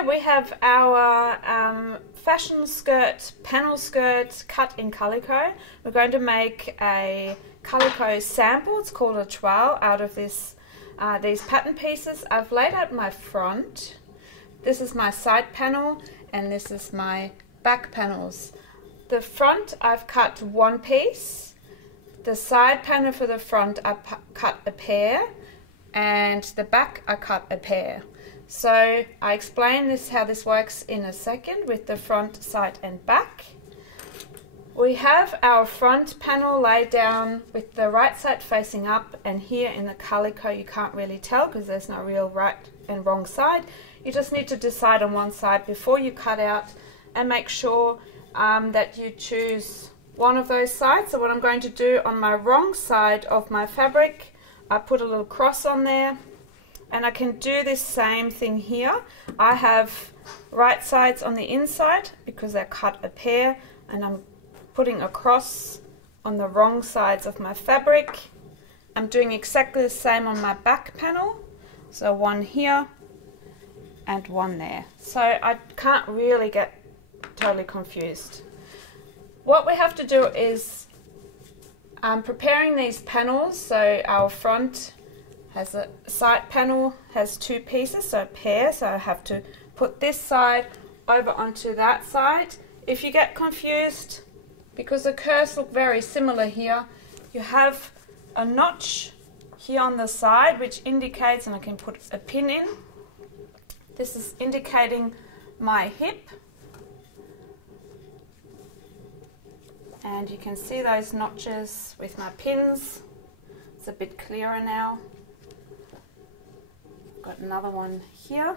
Here we have our fashion skirt, panel skirt cut in calico. We're going to make a calico sample, it's called a toile, out of this these pattern pieces. I've laid out my front. This is my side panel and this is my back panels. The front I've cut one piece. The side panel for the front I cut a pair, and the back I cut a pair. So I explain how this works in a second with the front, side and back. We have our front panel laid down with the right side facing up, and here in the calico you can't really tell because there's no real right and wrong side. You just need to decide on one side before you cut out and make sure that you choose one of those sides. So what I'm going to do on my wrong side of my fabric, I put a little cross on there, and I can do this same thing here. I have right sides on the inside because I cut a pair, and I'm putting a cross on the wrong sides of my fabric. I'm doing exactly the same on my back panel, so one here and one there, so I can't really get totally confused. What we have to do is preparing these panels. So our front has a side panel, has two pieces, so a pair, so I have to put this side over onto that side. If you get confused, because the curves look very similar here, you have a notch here on the side which indicates, and I can put a pin in, this is indicating my hip, and you can see those notches with my pins. It's a bit clearer now. Got another one here.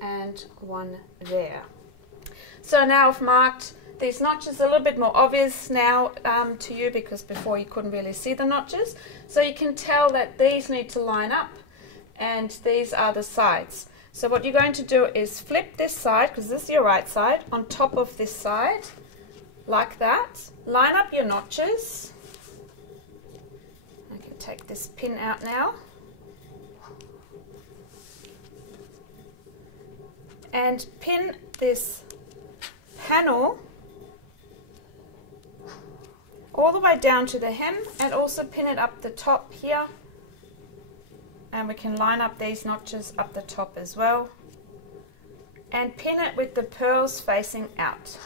And one there. So now I've marked these notches a little bit more obvious now to you, because before you couldn't really see the notches. So you can tell that these need to line up and these are the sides. So what you're going to do is flip this side, because this is your right side, on top of this side, like that. Line up your notches. I can take this pin out now. And pin this panel all the way down to the hem, and also pin it up the top here, and we can line up these notches up the top as well, and pin it with the pearls facing out.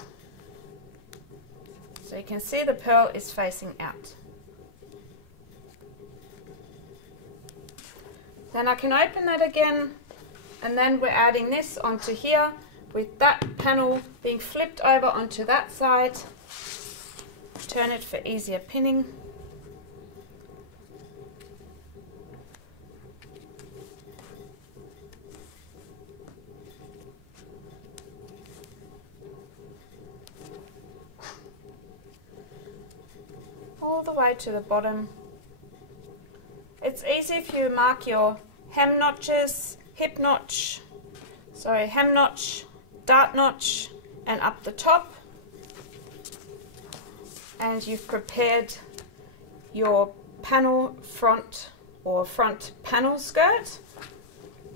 So you can see the pearl is facing out. Then I can open that again, and then we're adding this onto here with that panel being flipped over onto that side. Turn it for easier pinning. All the way to the bottom. It's easy if you mark your hem notches, hip notch, hem notch, dart notch, and up the top, and you've prepared your panel front or front panel skirt.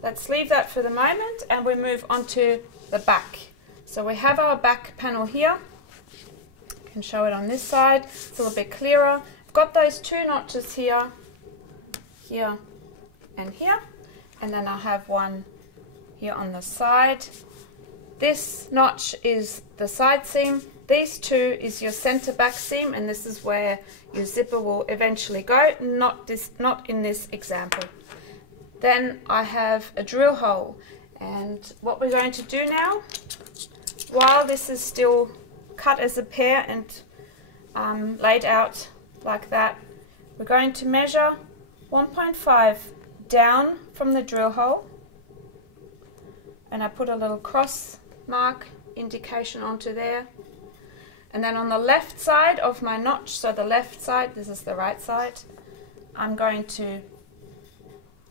Let's leave that for the moment and we move on to the back. So we have our back panel here. I can show it on this side, it's a little bit clearer. I've got those two notches here, here and here, and then I have one here on the side. This notch is the side seam, these two is your center back seam, and this is where your zipper will eventually go, not in this example. Then I have a drill hole, and what we're going to do now, while this is still cut as a pair and laid out like that, we're going to measure 1.5 down from the drill hole, and I put a little cross mark indication onto there, and then on the left side of my notch, so the left side, this is the right side, I'm going to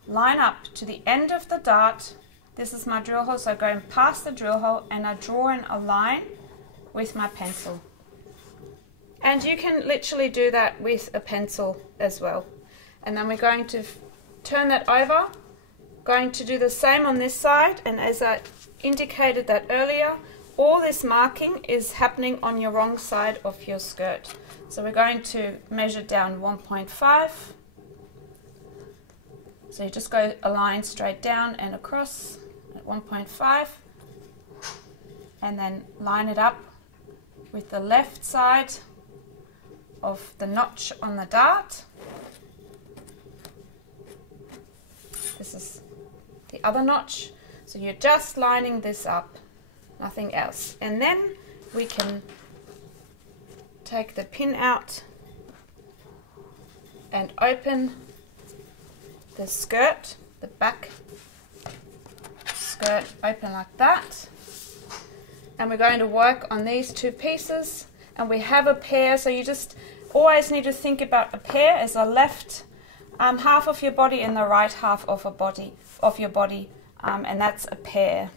line up to the end of the dart. This is my drill hole, so going past the drill hole, and I draw in a line with my pencil. And you can literally do that with a pencil as well. And then we're going to turn that over. Going to do the same on this side, and as I indicated that earlier, all this marking is happening on your wrong side of your skirt. So we're going to measure down 1.5. So you just go a line straight down and across at 1.5, and then line it up with the left side of the notch on the dart. This is the other notch. So you're just lining this up, nothing else. And then we can take the pin out and open the skirt, the back skirt open like that. And we're going to work on these two pieces, and we have a pair, so you just always need to think about a pair as the left half of your body and the right half of your body, and that's a pair.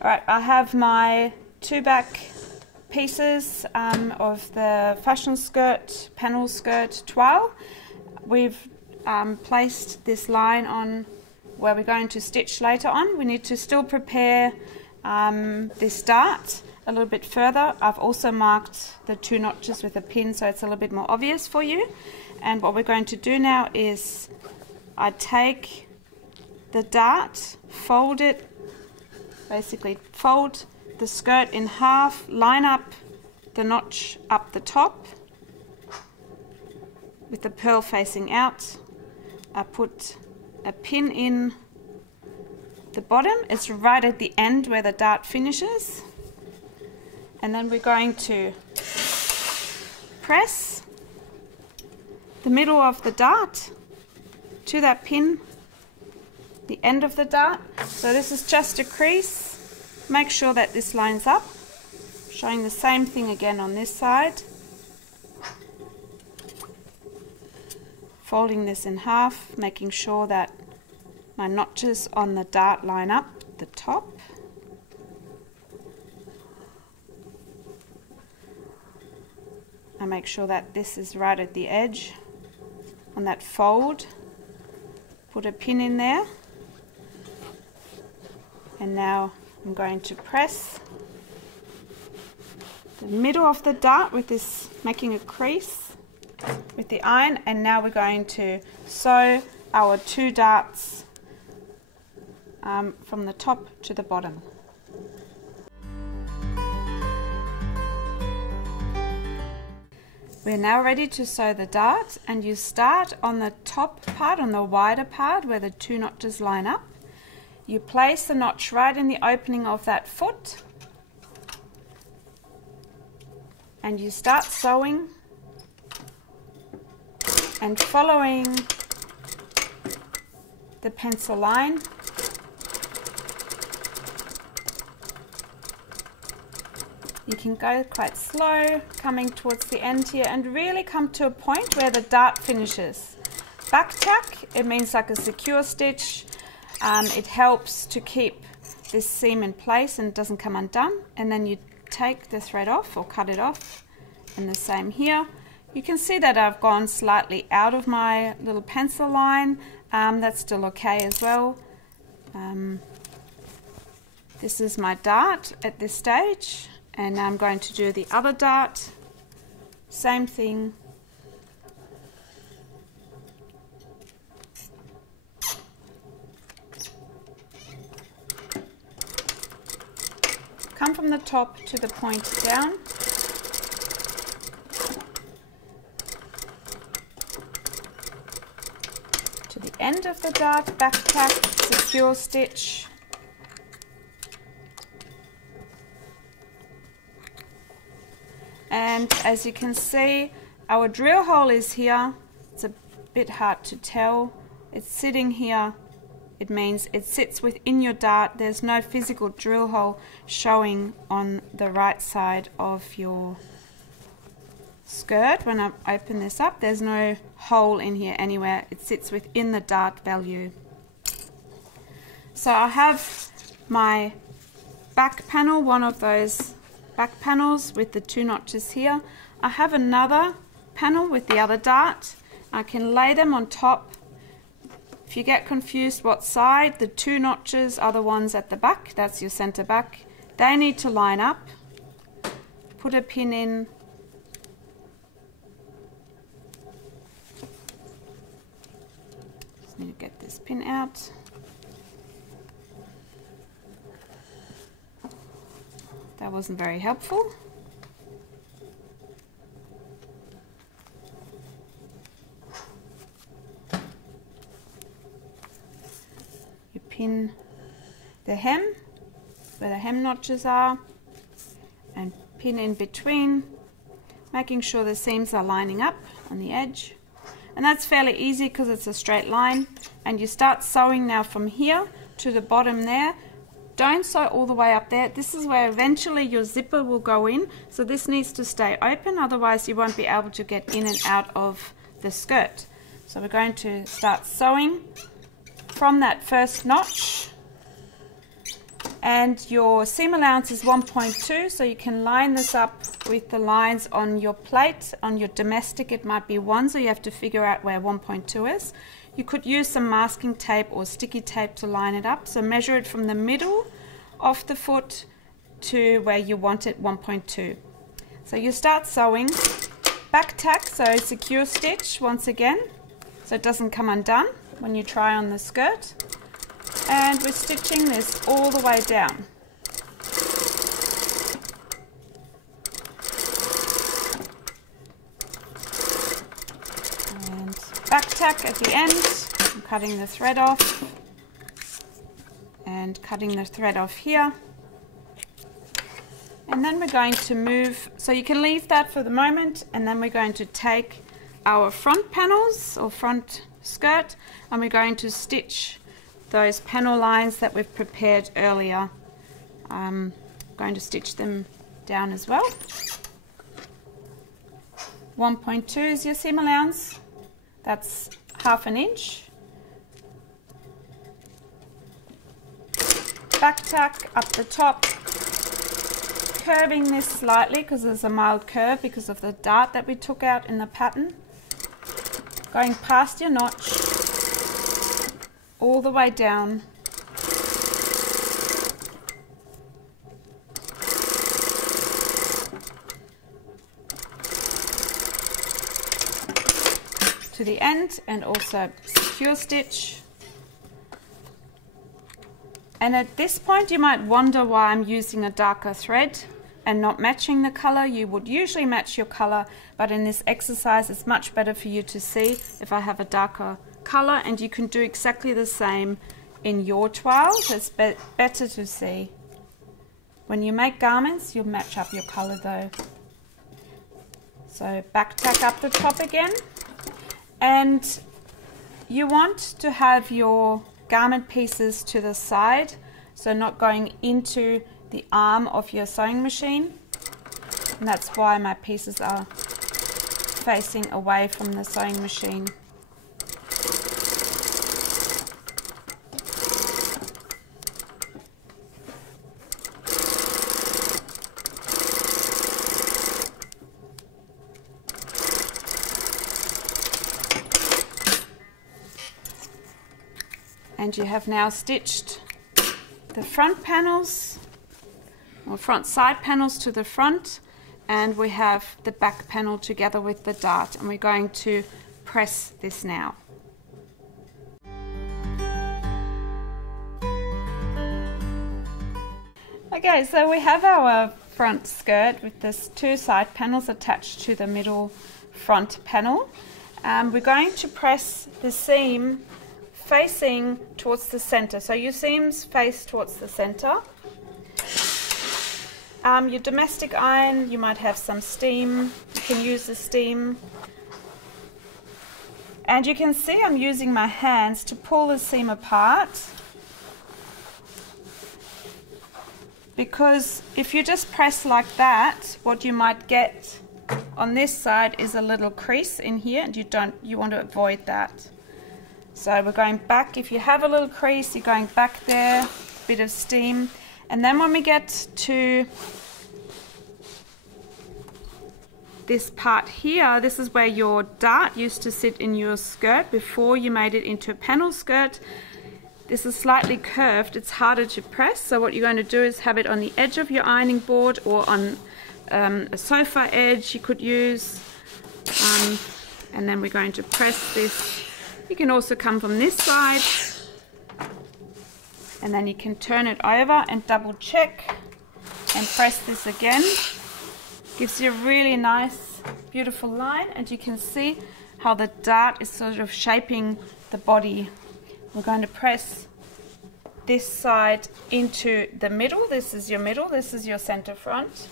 Alright, I have my two back pieces of the fashion skirt, panel skirt toile. We've placed this line on where we're going to stitch later on. We need to still prepare this dart a little bit further. I've also marked the two notches with a pin so it's a little bit more obvious for you. And what we're going to do now is I take the dart, fold it, basically fold the skirt in half, line up the notch up the top with the pearl facing out. I put a pin in the bottom. It's right at the end where the dart finishes, and then we're going to press the middle of the dart to that pin, the end of the dart. So this is just a crease. Make sure that this lines up. Showing the same thing again on this side. Folding this in half, making sure that my notches on the dart line up the top. I make sure that this is right at the edge on that fold. Put a pin in there. And now I'm going to press the middle of the dart with this, making a crease with the iron, and now we're going to sew our two darts from the top to the bottom. We're now ready to sew the dart, and you start on the top part, on the wider part where the two notches line up. You place the notch right in the opening of that foot, and you start sewing and following the pencil line. You can go quite slow, coming towards the end here, and really come to a point where the dart finishes. Back tack, it means like a secure stitch. It helps to keep this seam in place and it doesn't come undone. And then you take the thread off or cut it off, and the same here. You can see that I've gone slightly out of my little pencil line. That's still okay as well. This is my dart at this stage, and now I'm going to do the other dart. Same thing. Come from the top to the point down. To the end of the dart, back tack, secure stitch. And as you can see, our drill hole is here. It's a bit hard to tell. It's sitting here. It means it sits within your dart. There's no physical drill hole showing on the right side of your skirt. When I open this up, there's no hole in here anywhere. It sits within the dart value. So I have my back panel, one of those back panels with the two notches here. I have another panel with the other dart. I can lay them on top. If you get confused what side, the 2 notches are the ones at the back. That's your center back. They need to line up. Put a pin in. Just need to get this pin out. That wasn't very helpful. You pin the hem where the hem notches are and pin in between, making sure the seams are lining up on the edge. And that's fairly easy because it's a straight line. And you start sewing now from here to the bottom there. Don't sew all the way up there. This is where eventually your zipper will go in. So this needs to stay open, otherwise you won't be able to get in and out of the skirt. So we're going to start sewing from that first notch. And your seam allowance is 1.2, so you can line this up with the lines on your plate. On your domestic it might be 1, so you have to figure out where 1.2 is. You could use some masking tape or sticky tape to line it up. So measure it from the middle of the foot to where you want it, 1.2. So you start sewing. Back tack, so secure stitch once again, so it doesn't come undone when you try on the skirt. And we're stitching this all the way down. Back tack at the end. I'm cutting the thread off and cutting the thread off here, and then we're going to move, so you can leave that for the moment, and then we're going to take our front panels or front skirt and we're going to stitch those panel lines that we've prepared earlier. I'm going to stitch them down as well. 1.2 is your seam allowance. That's 1/2 inch. Back tack up the top, curving this slightly because there's a mild curve because of the dart that we took out in the pattern. Going past your notch, all the way down. To the end, and also secure stitch. And at this point you might wonder why I'm using a darker thread and not matching the color. You would usually match your color, but in this exercise it's much better for you to see if I have a darker color, and you can do exactly the same in your toile. So it's better to see. When you make garments, you'll match up your color though. So back tack up the top again. And you want to have your garment pieces to the side, so not going into the arm of your sewing machine. And that's why my pieces are facing away from the sewing machine. And you have now stitched the front panels, or front side panels to the front, and we have the back panel together with the dart, and we're going to press this now. Okay, so we have our front skirt with this 2 side panels attached to the middle front panel. We're going to press the seam facing towards the center. So your seams face towards the center. Your domestic iron, you might have some steam. You can use the steam. And you can see I'm using my hands to pull the seam apart, because if you just press like that, what you might get on this side is a little crease in here, and you want to avoid that. So we're going back. If you have a little crease, you're going back there, a bit of steam. And then when we get to this part here, this is where your dart used to sit in your skirt before you made it into a panel skirt. This is slightly curved, it's harder to press, so what you're going to do is have it on the edge of your ironing board or on a sofa edge you could use, and then we're going to press this. You can also come from this side, and then you can turn it over and double check and press this again. Gives you a really nice beautiful line, and you can see how the dart is sort of shaping the body. We're going to press this side into the middle. This is your middle, this is your center front.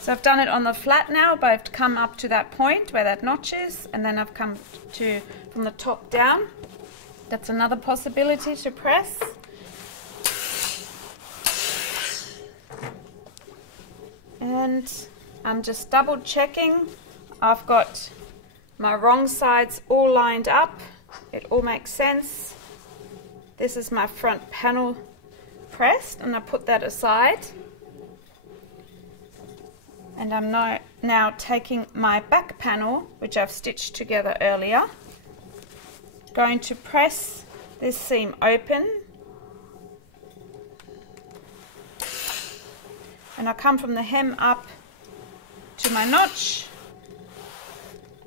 So I've done it on the flat now, but I've come up to that point where that notch is, and then I've come to from the top down. That's another possibility to press. And I'm just double checking. I've got my wrong sides all lined up. It all makes sense. This is my front panel pressed, and I put that aside. And I'm now taking my back panel, which I've stitched together earlier, going to press this seam open, and I come from the hem up to my notch,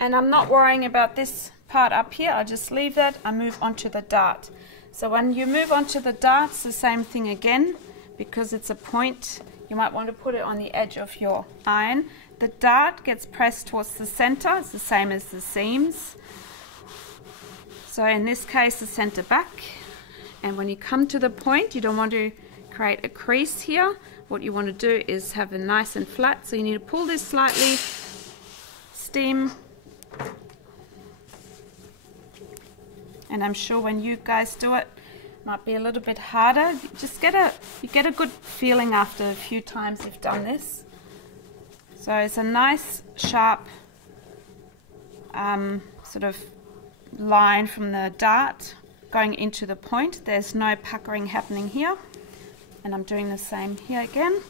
and I'm not worrying about this part up here. I just leave that. I move on to the dart. So when you move on to the dart, it's the same thing again, because it's a point. You might want to put it on the edge of your iron. The dart gets pressed towards the center. It's the same as the seams. So in this case, the center back. And when you come to the point, you don't want to create a crease here. What you want to do is have it nice and flat. So you need to pull this slightly, steam. And I'm sure when you guys do it, might be a little bit harder. Just you get a good feeling after a few times you've done this. So it's a nice sharp sort of line from the dart going into the point. There's no puckering happening here, and I'm doing the same here again.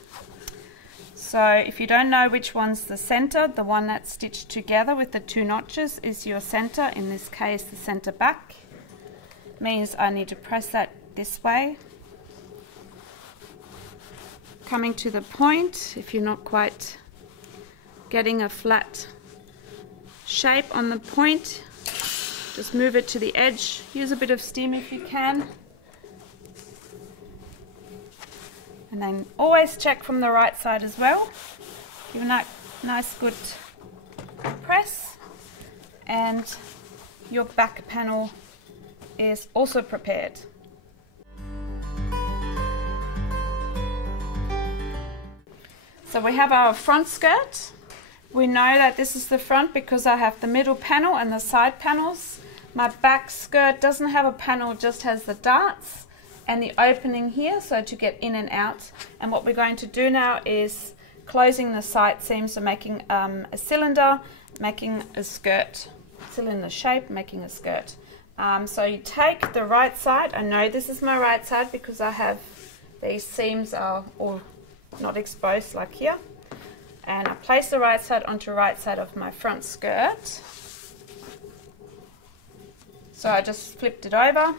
So if you don't know which one's the center, the one that's stitched together with the two notches is your center. In this case, the center back means I need to press that this way. Coming to the point, if you're not quite getting a flat shape on the point, just move it to the edge. Use a bit of steam if you can. And then always check from the right side as well. Give a nice good press, and your back panel is also prepared. So we have our front skirt. We know that this is the front because I have the middle panel and the side panels. My back skirt doesn't have a panel, just has the darts and the opening here, so to get in and out. And what we're going to do now is closing the side seams, so making a cylinder, making a skirt, cylinder shape, making a skirt. So you take the right side. I know this is my right side because I have these seams are all not exposed like here. And I place the right side onto right side of my front skirt. So I just flipped it over,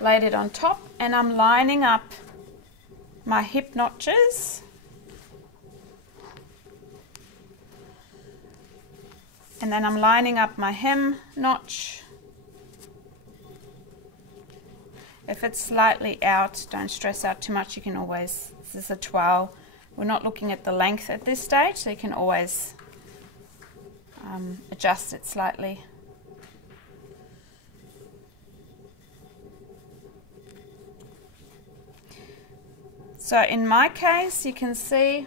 laid it on top, and I'm lining up my hip notches. And then I'm lining up my hem notch. If it's slightly out, don't stress out too much. You can always, this is a toile. We're not looking at the length at this stage, so you can always adjust it slightly. So in my case, you can see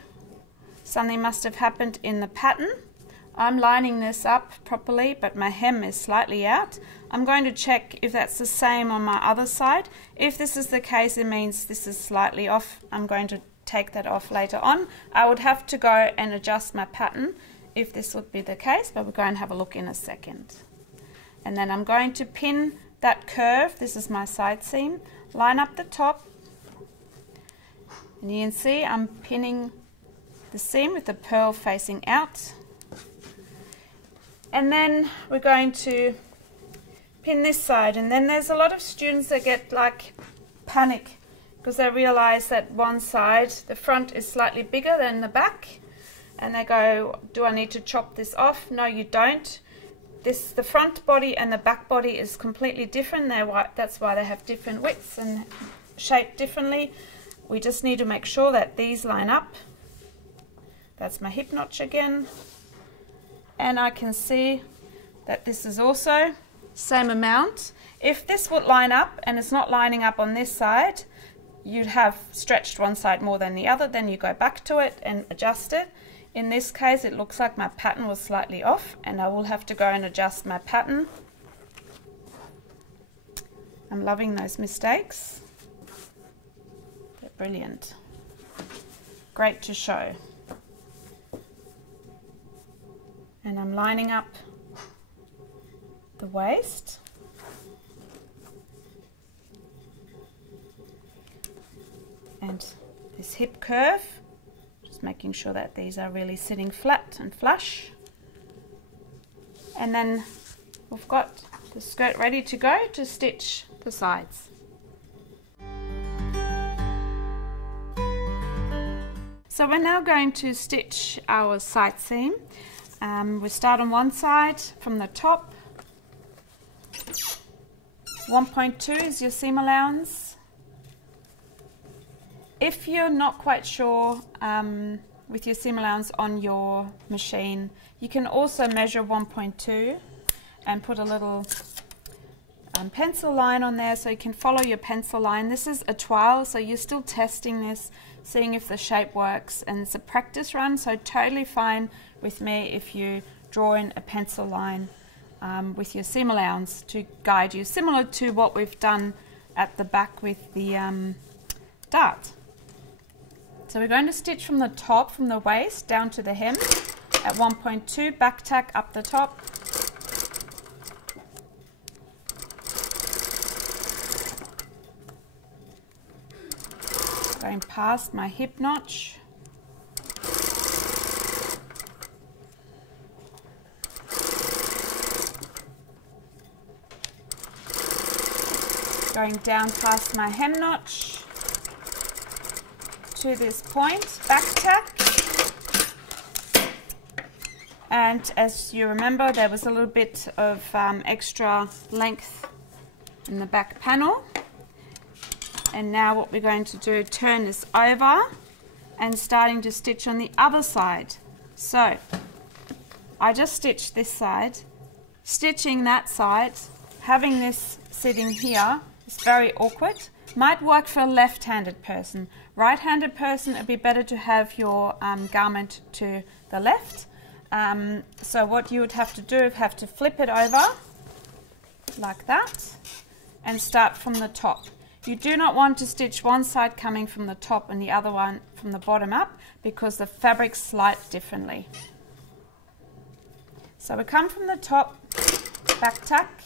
something must have happened in the pattern. I'm lining this up properly, but my hem is slightly out. I'm going to check if that's the same on my other side. If this is the case, it means this is slightly off. I'm going to take that off later on. I would have to go and adjust my pattern if this would be the case, but we're going to have a look in a second. and then I'm going to pin that curve. This is my side seam. Line up the top, and you can see I'm pinning the seam with the purl facing out. And then we're going to pin this side, and then there's a lot of students that get like panic because they realize that one side, the front, is slightly bigger than the back, and they go, do I need to chop this off? No, you don't. The front body and the back body is completely different. That's why they have different widths and shaped differently. We just need to make sure that these line up. That's my hip notch again, and I can see that this is also same amount. If this would line up and it's not lining up on this side, you'd have stretched one side more than the other, then you go back to it and adjust it. In this case, it looks like my pattern was slightly off, and I will have to go and adjust my pattern. I'm loving those mistakes. They're brilliant. Great to show. And I'm lining up the waist. And this hip curve. Just making sure that these are really sitting flat and flush. And then we've got the skirt ready to go to stitch the sides. So we're now going to stitch our side seam. We start on one side from the top. 1.2 is your seam allowance. If you're not quite sure with your seam allowance on your machine, you can also measure 1.2 and put a little pencil line on there so you can follow your pencil line. This is a toile, so you're still testing this, seeing if the shape works, and it's a practice run, so totally fine with me if you draw in a pencil line with your seam allowance to guide you, similar to what we've done at the back with the dart. So we're going to stitch from the top, from the waist down to the hem at 1.2, back tack up the top. Going past my hip notch. Going down past my hem notch to this point, back tack. And as you remember, there was a little bit of extra length in the back panel. And now what we're going to do, turn this over and starting to stitch on the other side. So I just stitched this side, stitching that side, having this sitting here is very awkward. Might work for a left-handed person. Right-handed person, it'd be better to have your garment to the left. So what you would have to do is have to flip it over like that and start from the top. You do not want to stitch one side coming from the top and the other one from the bottom up, because the fabrics slide differently. So we come from the top, back tack,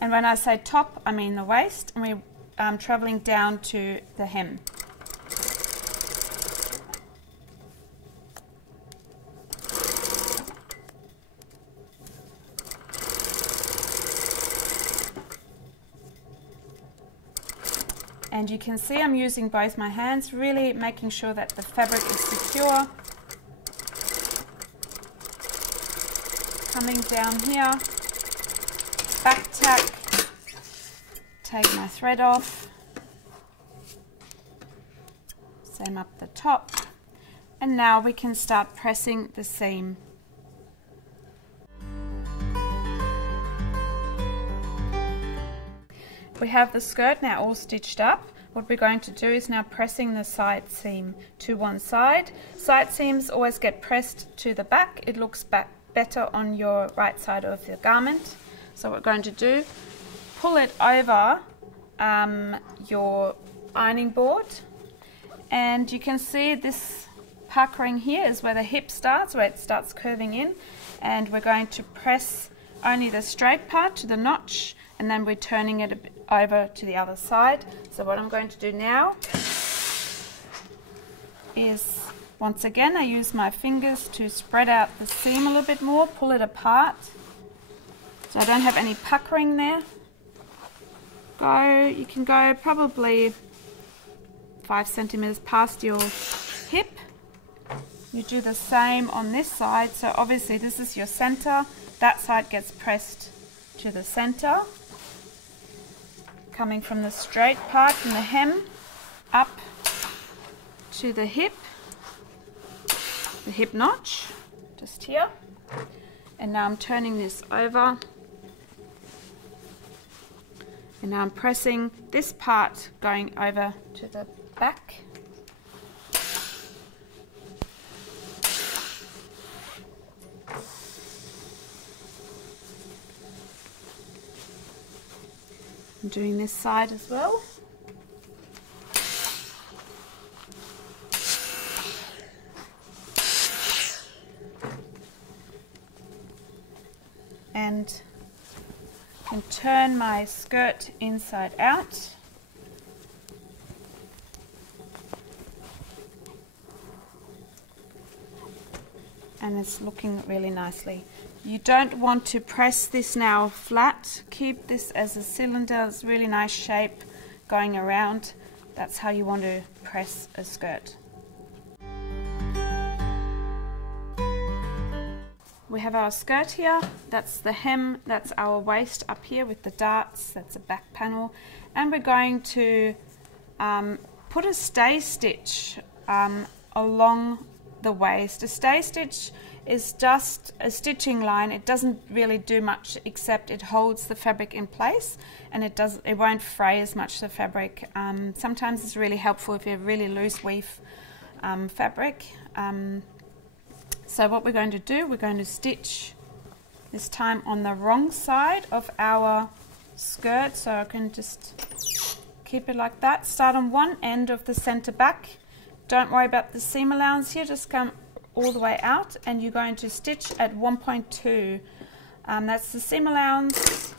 and when I say top, I mean the waist, and we're traveling down to the hem. And you can see I'm using both my hands, really making sure that the fabric is secure. Coming down here, back tack, take my thread off, same up the top, and now we can start pressing the seam. We have the skirt now all stitched up. What we're going to do is now pressing the side seam to one side. Side seams always get pressed to the back. It looks better on your right side of the garment. So what we're going to do, pull it over your ironing board, and you can see this puckering here is where the hip starts, where it starts curving in. and we're going to press only the straight part to the notch, and then we're turning it a bit over to the other side. So what I'm going to do now is, once again, I use my fingers to spread out the seam a little bit more, pull it apart so I don't have any puckering there. You can go probably 5 centimeters past your hip. You do the same on this side. So obviously this is your center. That side gets pressed to the center, coming from the straight part from the hem up to the hip notch, just here. And now I'm turning this over, and now I'm pressing this part going over to the back. I'm doing this side as well. And can turn my skirt inside out. And it's looking really nicely. You don't want to press this now flat. Keep this as a cylinder. It's a really nice shape going around. That's how you want to press a skirt. We have our skirt here. That's the hem. That's our waist up here with the darts. That's a back panel. And we're going to put a stay stitch along the waist. A stay stitch is just a stitching line. It doesn't really do much except it holds the fabric in place, and it won't fray as much the fabric. Sometimes it's really helpful if you have really loose weave fabric. So what we're going to do, we're going to stitch this time on the wrong side of our skirt, so I can just keep it like that. Start on one end of the center back. Don't worry about the seam allowance here, just come all the way out, and you're going to stitch at 1.2. That's the seam allowance.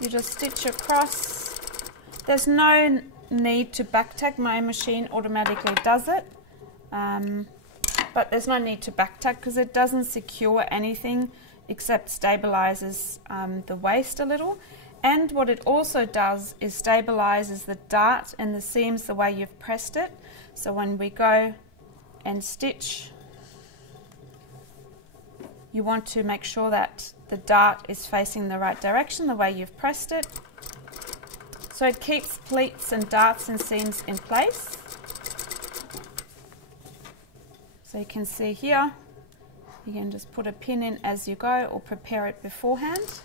You just stitch across. There's no need to back tack. My machine automatically does it, but there's no need to back tack because it doesn't secure anything except stabilizes the waist a little. And what it also does is stabilizes the dart and the seams the way you've pressed it. So when we go and stitch, you want to make sure that the dart is facing the right direction, the way you've pressed it. So it keeps pleats and darts and seams in place. So you can see here, you can just put a pin in as you go or prepare it beforehand.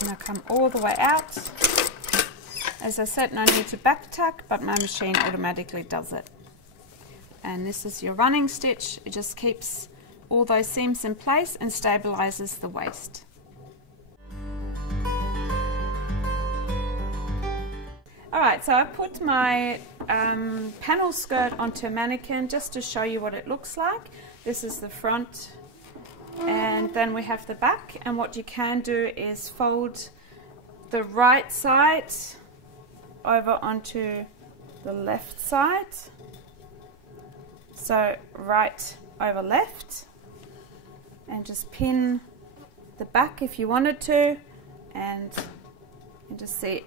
And I come all the way out. As I said, no need to back tack, but my machine automatically does it. And this is your running stitch. It just keeps all those seams in place and stabilizes the waist. Alright, so I put my panel skirt onto a mannequin just to show you what it looks like. This is the front, and then we have the back, and what you can do is fold the right side over onto the left side. So right over left, and just pin the back if you wanted to, and you just see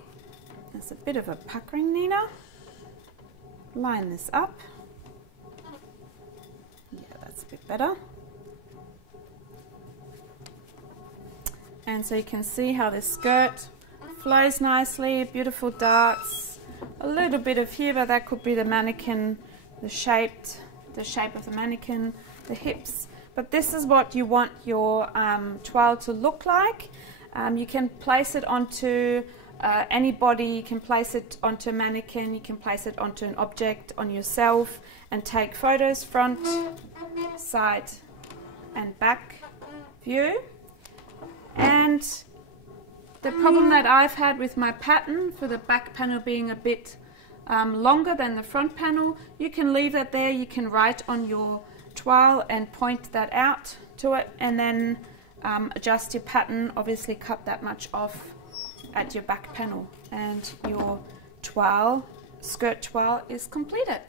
there's a bit of a puckering, Nina. Line this up. Yeah, that's a bit better. And so you can see how this skirt flows nicely, beautiful darts, a little bit of here, but that could be the mannequin, the shape of the mannequin, the hips. but this is what you want your toile to look like. You can place it onto any body, you can place it onto a mannequin, you can place it onto an object, on yourself, and take photos front, side and back view. And the problem that I've had with my pattern, for the back panel being a bit longer than the front panel, you can leave that there, you can write on your toile and point that out to it, and then adjust your pattern, obviously cut that much off at your back panel, and your toile, skirt toile is completed.